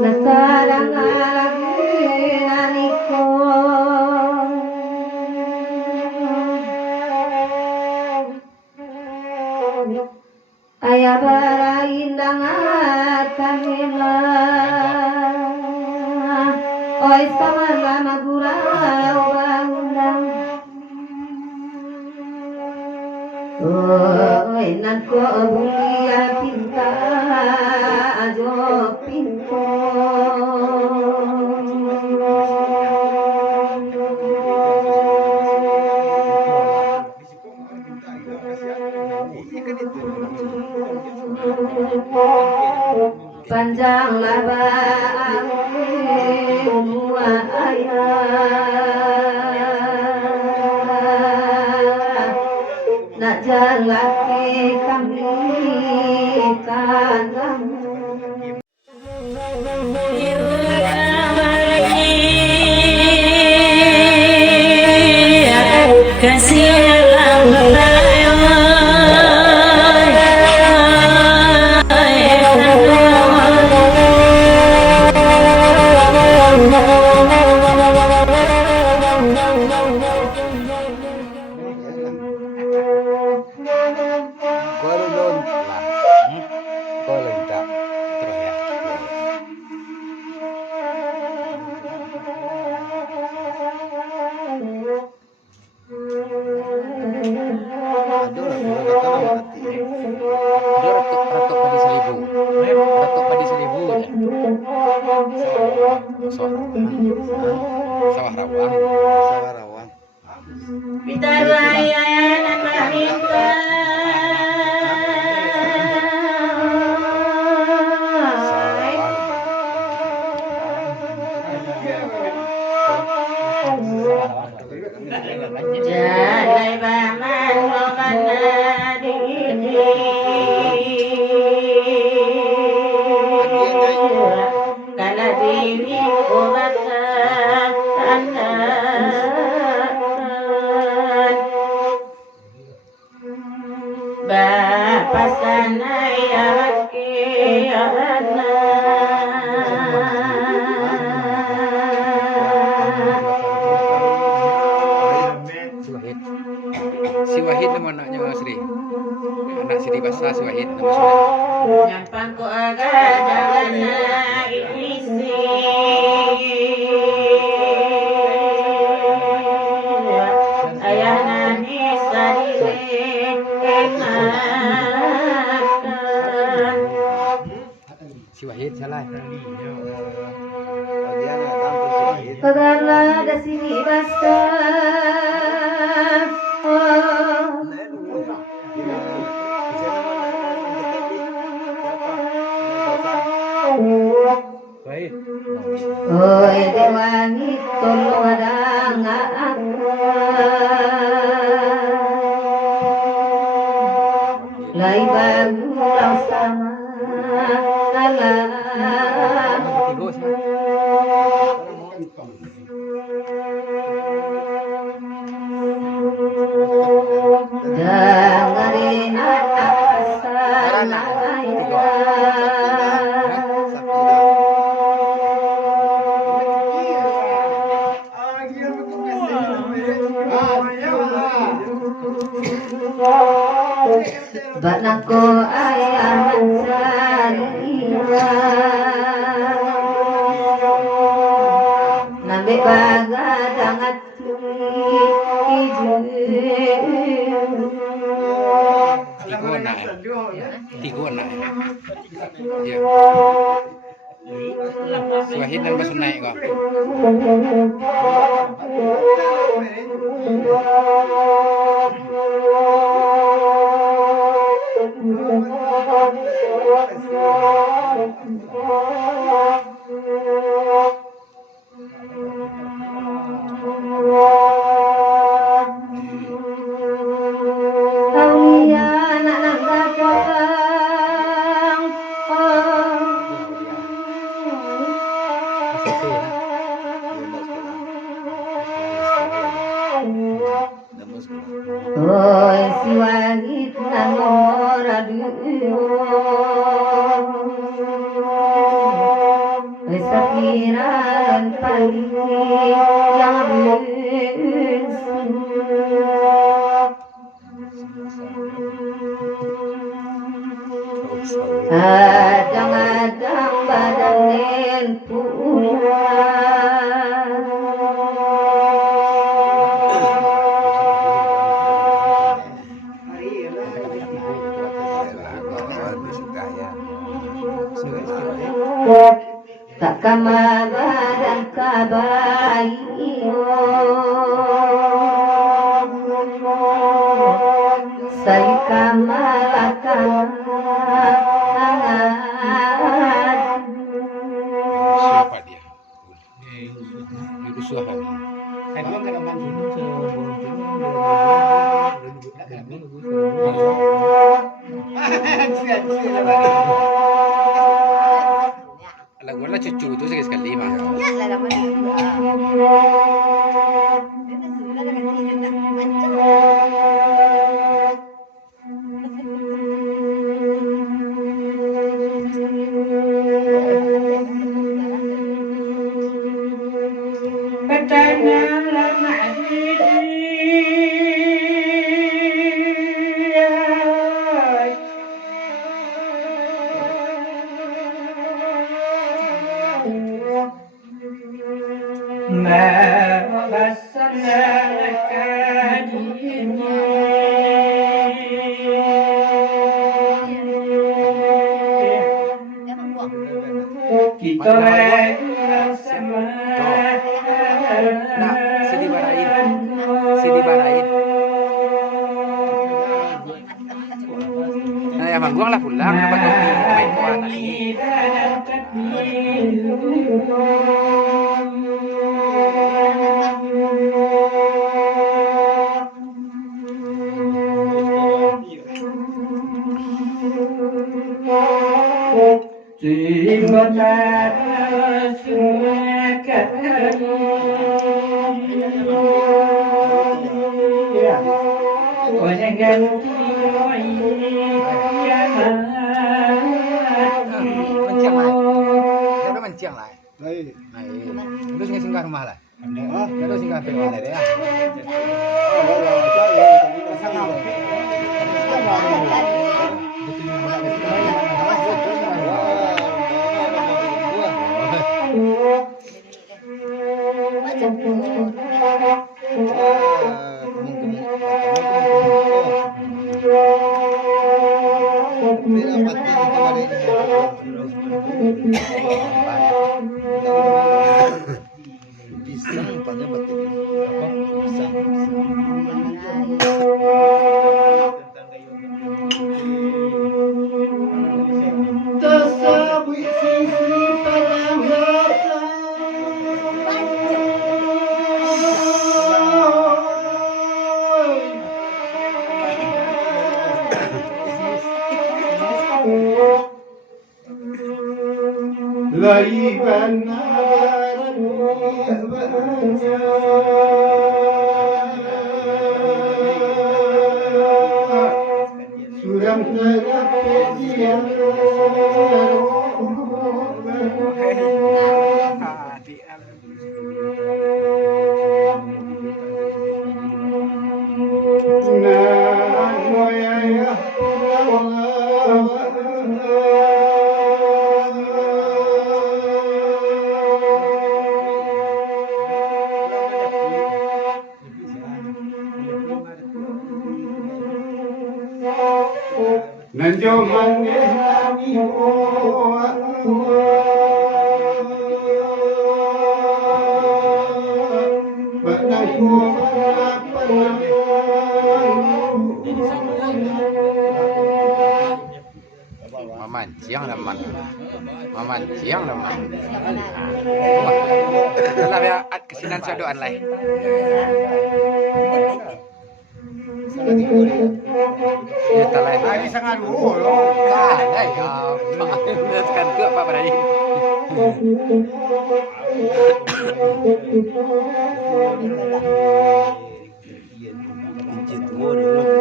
Nasarang lagi naniko ayah barindang atamila oi sama lama gurau bangundang oi nanko bulia pinta ajo pinto panjang labang mua ayah nak jalaki kami tanam kasih Sawah rawang. Bidarayan at mahita jalai baman wakana dini kana dini obata Si Wahid nama anaknya Sri. Anak Sri Basah si Wahid nama sudah. nyampang ko aga jangan isi ayah nani sadire enakan Si Wahid salah. Pagala da sini basta oi dewangi tolong adang aku lai bagu sama alam Dangari atasan Banako ayah mansariya Nabi bagadang at Tiga anak. Ya. Wahid dan Basah naik kok. Safiran pagi yang bersinar Adang-adang badan tak kamabadan kabayo say kamalakan Siapa dia? Usaha. Lagu lah cucu itu sekali mah. Kita Nah, Sidi Barain. Sidi Barain. Nah, ya manggung lah pulang dapat kopi main koala tadi. Menciang lah. Dia udah menciang lah. Baik. Itu singgah rumah lah. Itu singgah rumah lah dia. Pisang pada betul. Pisang. Tersawi sisi pada laiban suram Nanjo mange nami Mamancing naman. Mamancing naman. Dalam ya at kesinan sa doan lai. Ya talai. Ini sangat dulu. Talai ya. Kan ke Pak Barain.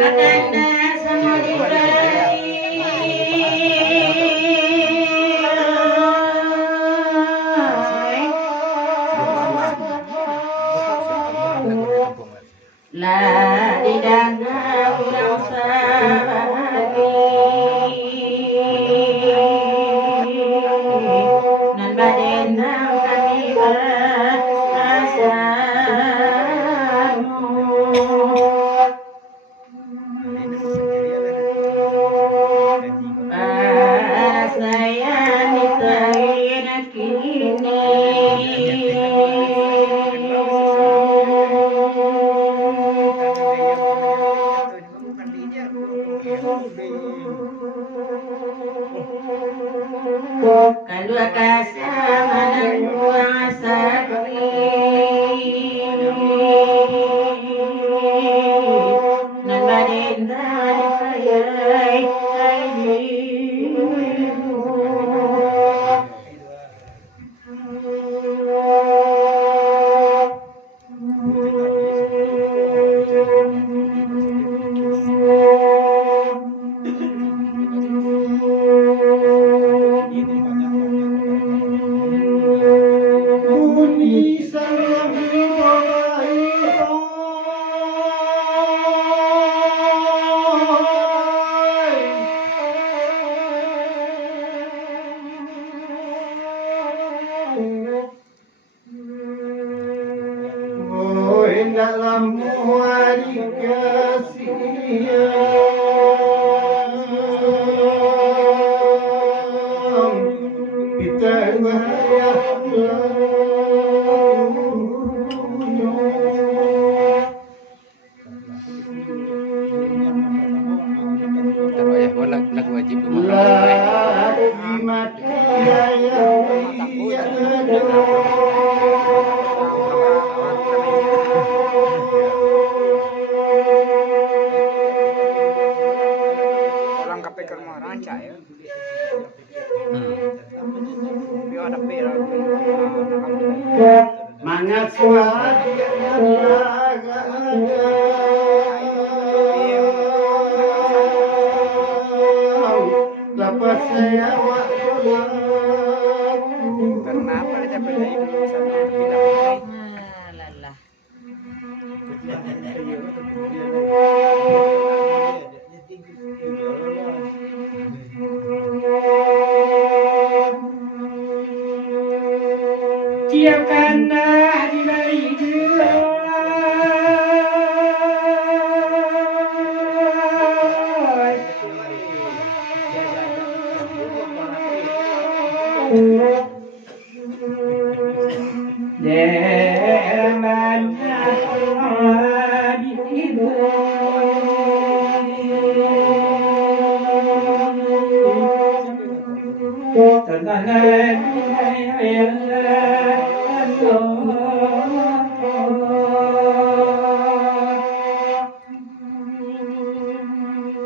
Adanda sama badena kami saya mitahina kini Kalua kasamanan kuasakri Nan badenda dikayai dalam hari kasihan kita Taruh ya, oh, lagu wajib dulu. Orang KPK mau rancak ya. Biar ada pera. Mangat suara dapat saya Kenapa dia dapat dari dulu sama pindah-pindah? Lalah. Tiap kanda diberi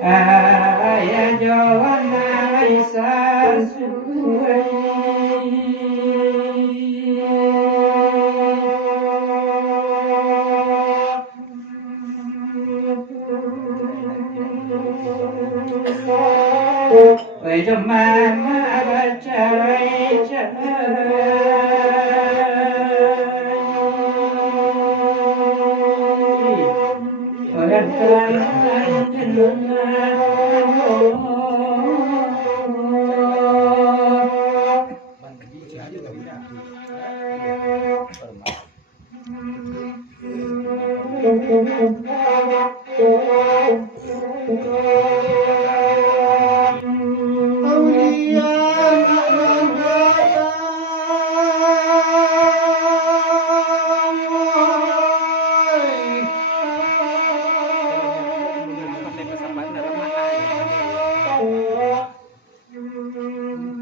Ayah Johanna Isa Wajah mama baca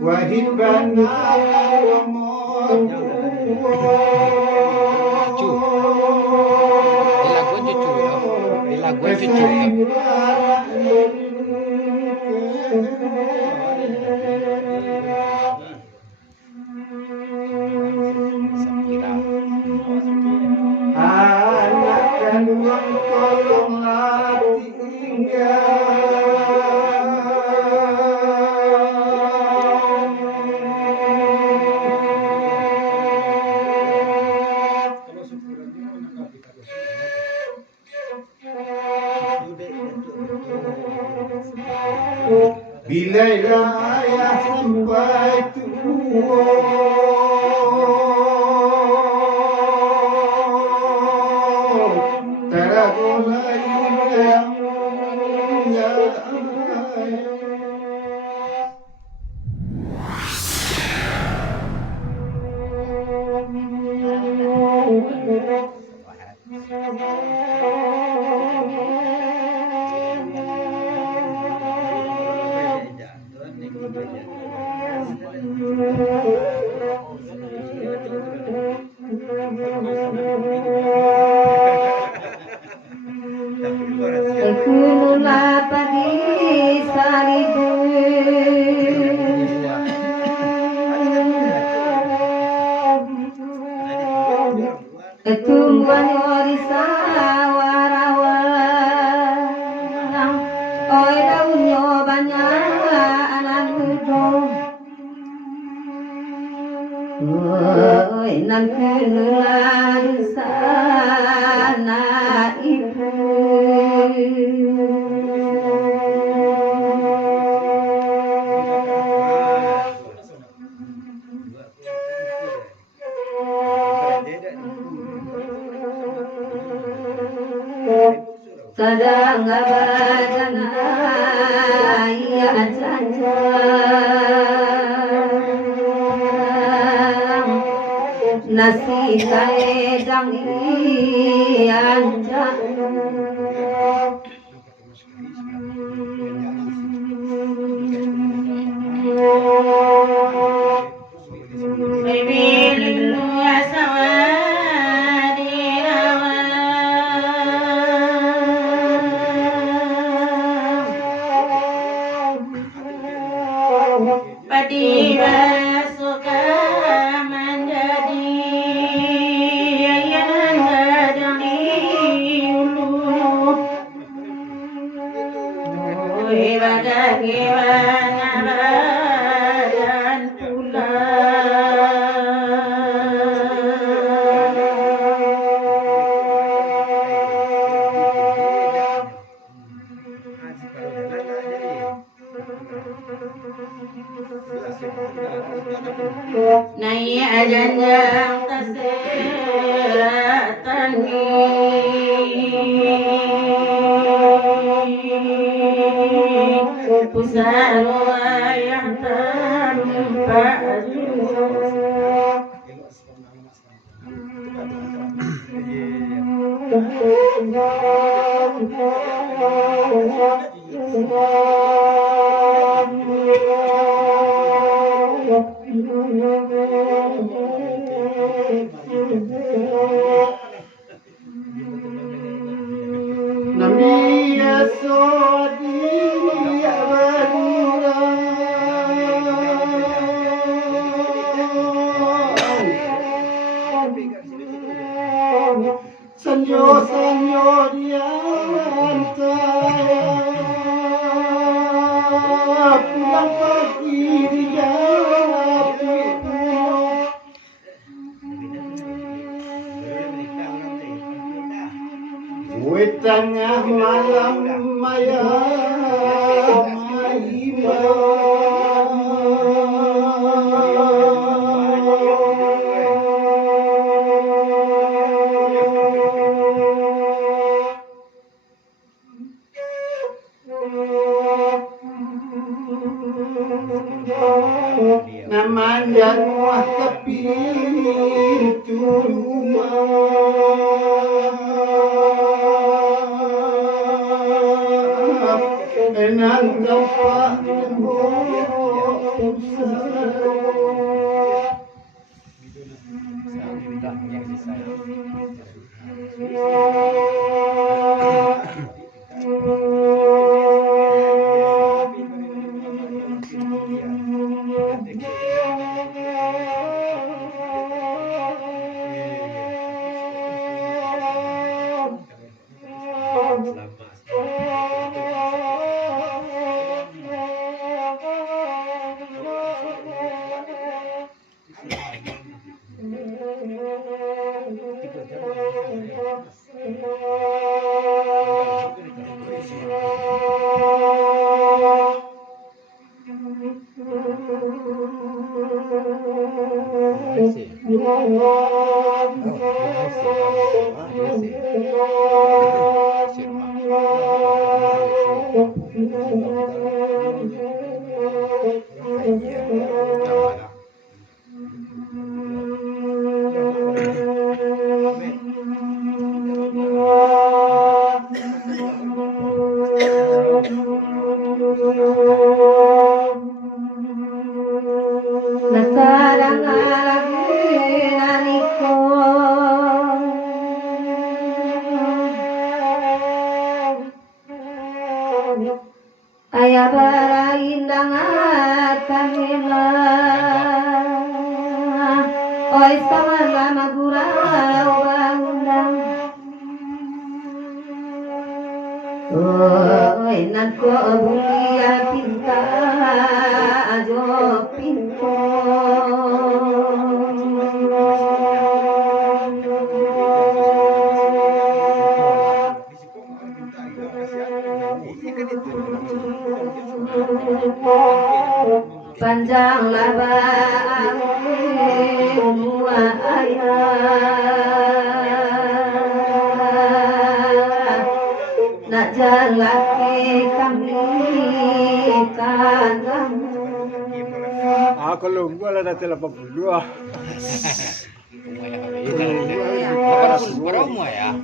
Wahid bana Cucu. Di laguan cucu ya. Di laguan cucu ya. Sapira. anak kandung tolonglah bila ayah sampai tua Tumbuhan orisa warawang oi daunnya banyak anak muda oi nan kenulan sana ibu kadang abadana ya janja nasi kaedang ianja Nai ajanjang tasiratan Pusaro ayah tanpa Namia sodi abadura Sanyo sanyo dianta pulang pagi dia Di tengah malam maya maiba Namanjang wah ke pintu rumah Enak dapat Nasarang alaginaniko Aya barindang atamila Oi sama mama gurau bang Oi nako bulia pinta ajo pinto panjang labang semua ayah nak jalaki kami tanam Ako lunggu lah dah 80 ah. Berapa umur ya?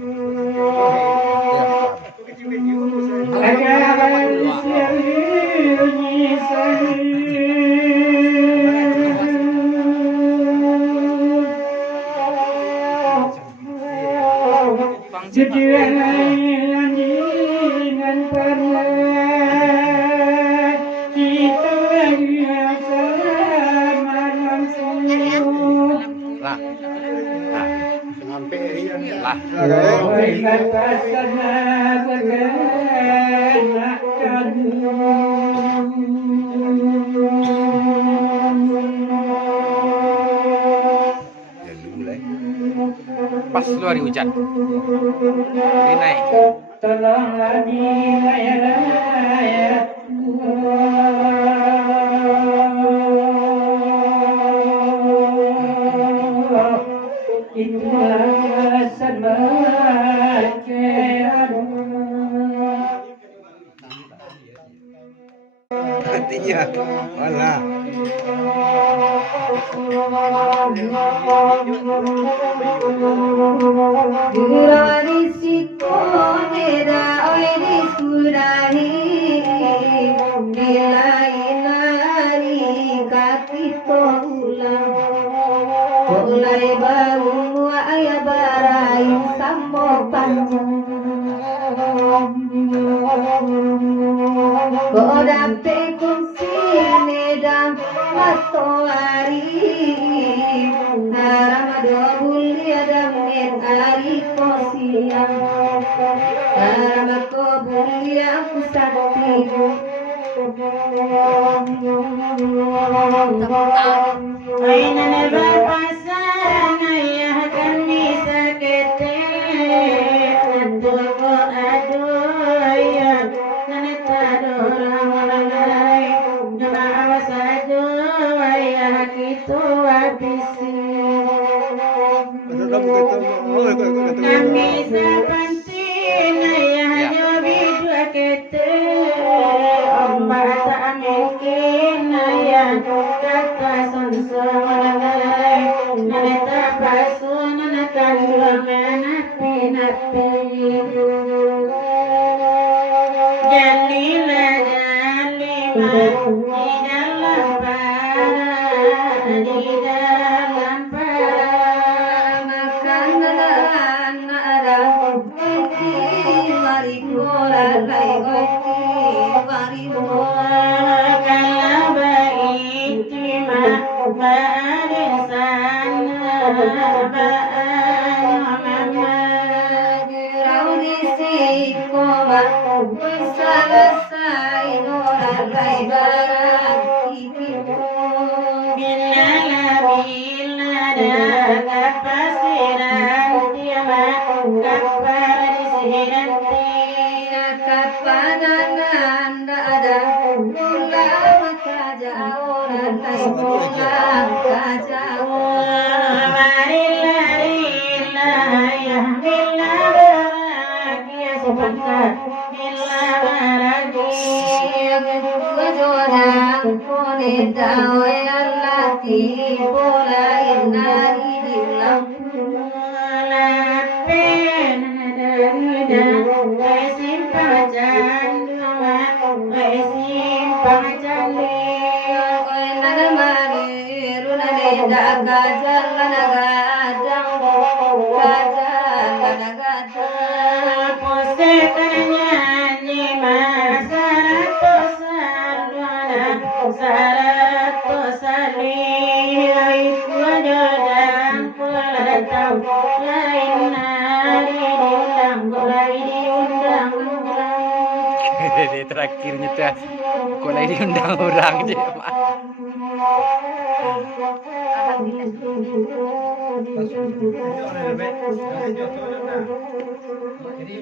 Pas lu hari hujan. Ini naik. Tolonglah itulah sebagian Hatinya, walah. Durani sikone da oini surahi Dilainari kakito ulang Mulai bau ayah barai sambo panjang Kodampe kumsine dan matoari Haramado bulia damen ari kosiang Haramako bulia kusati Aina berpasangan ayah kami sakete Aduh ayah Nane tadorang malai Nama awas aduh ayah gitu habisi Kami sepentin ayah nyobi dua kete Ombak tak mungkin ayah kata sonsolai Nane tak basuh nane kandung menapi-napi Jalila jalima di dalam para Makanan ada Mari bola lai oti Mari bola Kalau baik cuma sana Rauni sikoba Selesai orang lai barang Kikito Bila ada kapasiran tiama kapal disiran Kapanan anda ada Pulang saja orang lain pulang saja Marilah ya bila bahagia sebentar bila bahagia Orang kone dao Allah ti bola inari di lampu Ini terakhirnya tuh kok lagi diundang orang aja. Alhamdulillah. Jadi